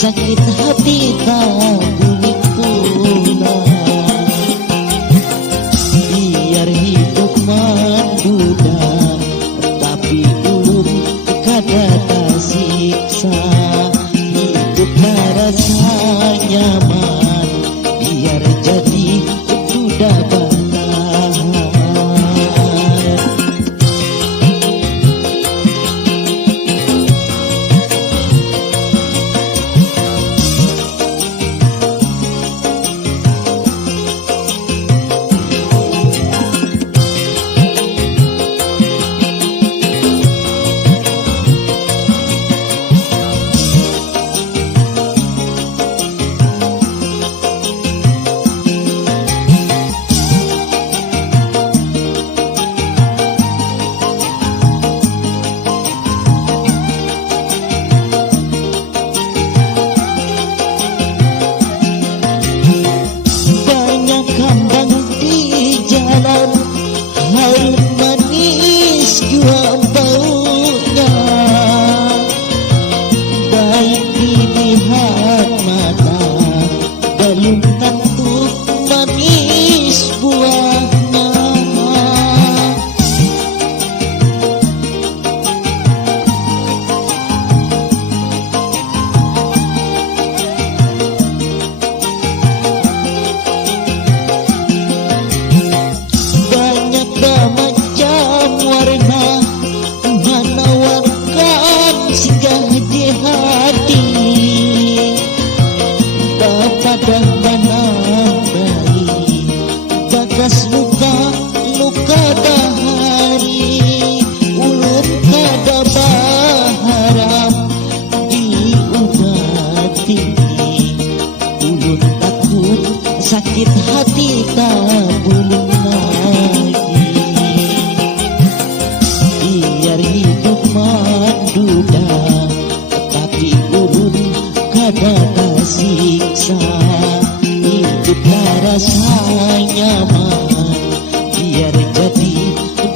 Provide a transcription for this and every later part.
sakit hati tak boleh pulang. Biar hidup menduda, tapi ulun kada tak siksa. Hiduplah rasa nyaman, biar jadi duda balahan. Luka dahari ulun kada berharap diobati. Ulun takut sakit hati tak boleh lagi. Biar hidup menduda, tapi ulun kada tak siksa. Hiduplah rasa nyaman, biar jadi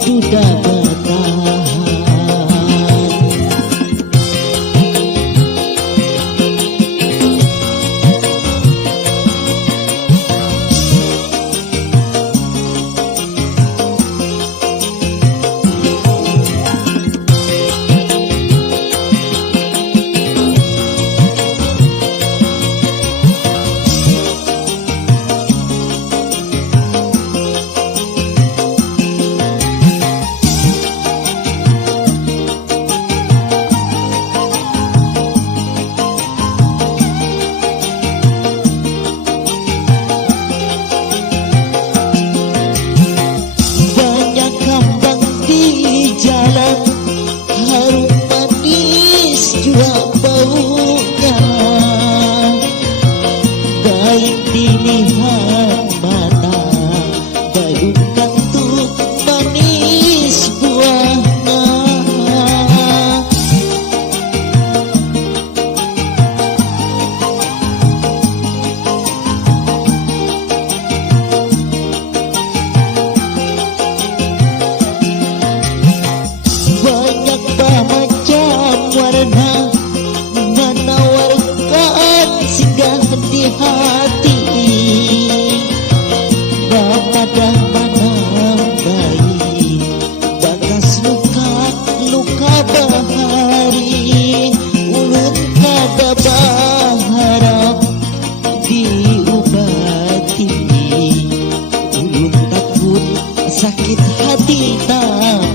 duda bertahan. hati bapadah manambai bagas luka bahari ulun kada berharap diobati ulun takut sakit hati tak